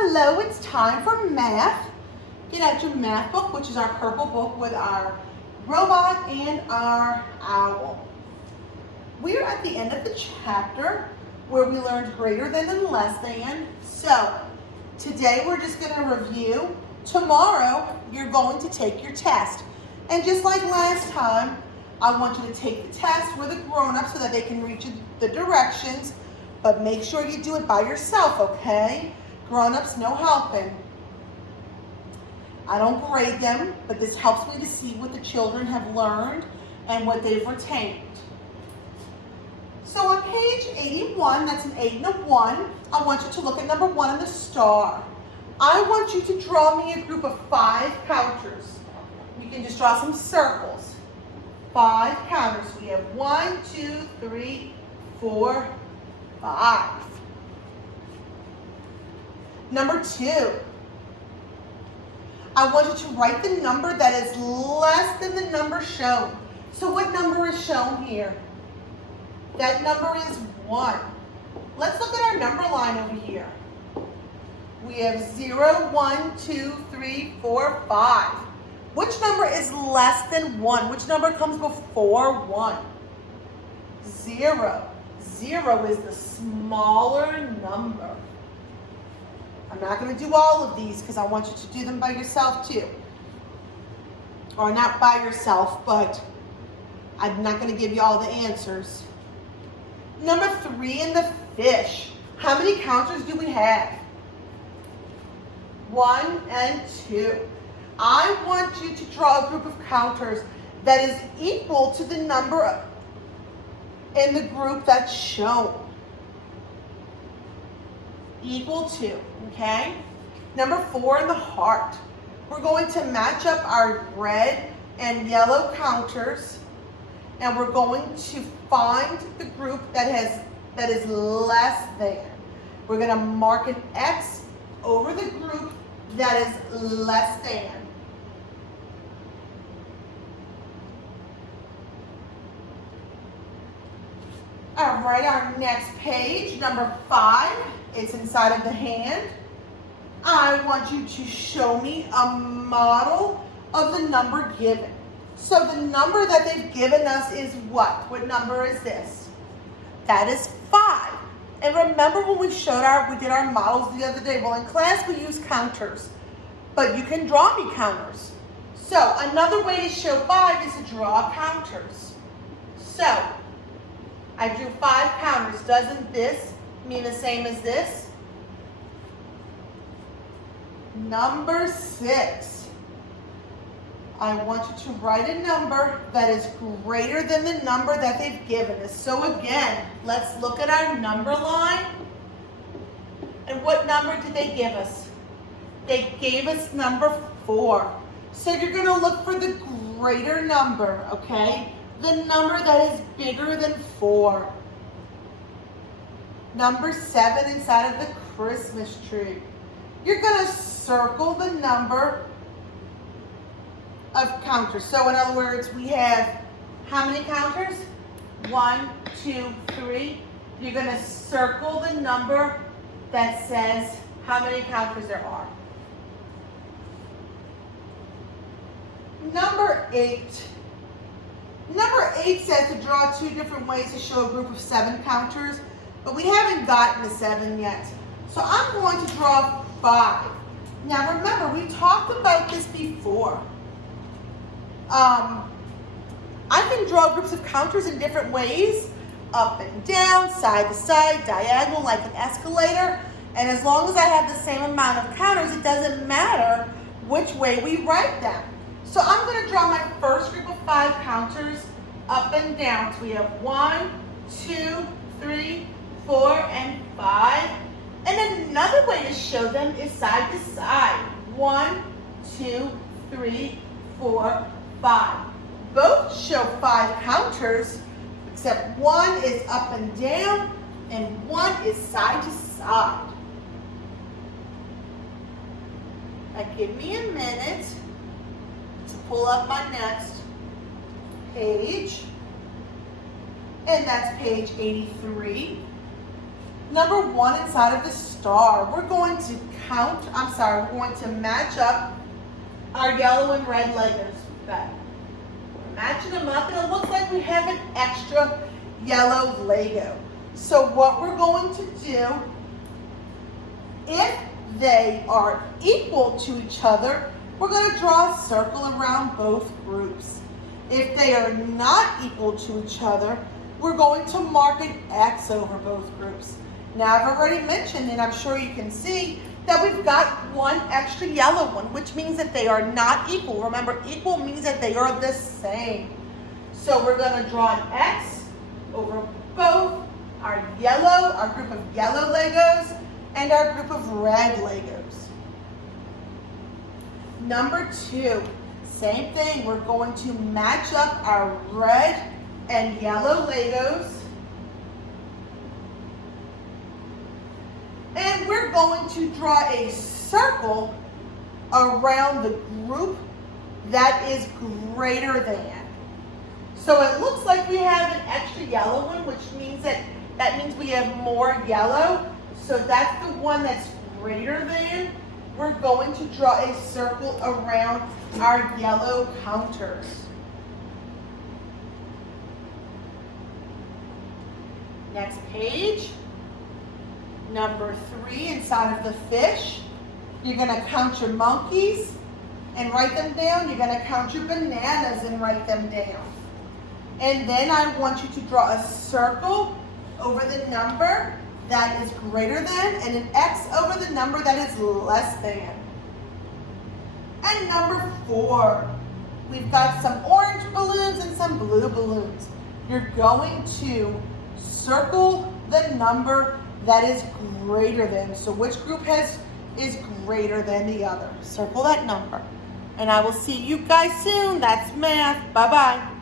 Hello, it's time for math. Get out your math book, which is our purple book with our robot and our owl. We're at the end of the chapter where we learned greater than and less than. So today we're just going to review. Tomorrow you're going to take your test. And just like last time, I want you to take the test with a grown-up so that they can read you the directions, but make sure you do it by yourself, okay? Grown-ups, no helping. I don't grade them, but this helps me to see what the children have learned and what they've retained. So on page 81, that's an 8 and a 1, I want you to look at number 1 in the star. I want you to draw me a group of 5 counters. You can just draw some circles. 5 counters. We have 1, 2, 3, 4, 5. Number 2. I want you to write the number that is less than the number shown. So what number is shown here? That number is 1. Let's look at our number line over here. We have 0, 1, 2, 3, 4, 5. Which number is less than 1? Which number comes before 1? 0. 0 is the smaller number. I'm not going to do all of these because I want you to do them by yourself too. Or not by yourself, but I'm not going to give you all the answers. Number 3 in the fish. How many counters do we have? 1 and 2. I want you to draw a group of counters that is equal to the number in the group that's shown. Equal to, okay? Number 4 in the heart. We're going to match up our red and yellow counters, and we're going to find the group that is less than. We're going to mark an X over the group that is less than. All right, our next page, number 5, it's inside of the hand. I want you to show me a model of the number given. So the number that they've given us is what? What number is this? That is 5. And remember when we did our models the other day? Well, in class we use counters, but you can draw me counters. So another way to show 5 is to draw counters. So I drew 5 counters. Doesn't this mean the same as this? Number 6. I want you to write a number that is greater than the number that they've given us. So again, let's look at our number line. And what number did they give us? They gave us number 4. So you're going to look for the greater number, okay? The number that is bigger than 4. Number 7 inside of the Christmas tree. You're going to circle the number of counters. So in other words, we have how many counters? 1, 2, 3. You're going to circle the number that says how many counters there are. Number 8. Number 8 says to draw 2 different ways to show a group of 7 counters, but we haven't gotten to 7 yet. So I'm going to draw 5. Now remember, we talked about this before. I can draw groups of counters in different ways, up and down, side to side, diagonal like an escalator, and as long as I have the same amount of counters, it doesn't matter which way we write them. So I'm going to draw my first group of 5 counters up and down. So we have 1, 2, 3, 4, and 5. And another way to show them is side to side. 1, 2, 3, 4, 5. Both show 5 counters, except one is up and down and one is side to side. Now give me a minute to pull up my next page, and that's page 83. Number 1 inside of the star. We're going to we're going to match up our yellow and red Legos. Back. We're matching them up, and it looks like we have an extra yellow Lego. So what we're going to do, if they are equal to each other, we're going to draw a circle around both groups. If they are not equal to each other, we're going to mark an X over both groups. Now, I've already mentioned, and I'm sure you can see, that we've got one extra yellow one, which means that they are not equal. Remember, equal means that they are the same. So we're going to draw an X over both our group of yellow Legos, and our group of red Legos. Number 2, same thing. We're going to match up our red and yellow Legos. And we're going to draw a circle around the group that is greater than. So it looks like we have an extra yellow one, which means that means we have more yellow. So that's the one that's greater than. We're going to draw a circle around our yellow counters. Next page. Number 3, inside of the fish. You're going to count your monkeys and write them down. You're going to count your bananas and write them down. And then I want you to draw a circle over the number that is greater than, and an X over the number that is less than. And number 4, we've got some orange balloons and some blue balloons. You're going to circle the number that is greater than. So which group is greater than the other? Circle that number. And I will see you guys soon. That's math. Bye-bye.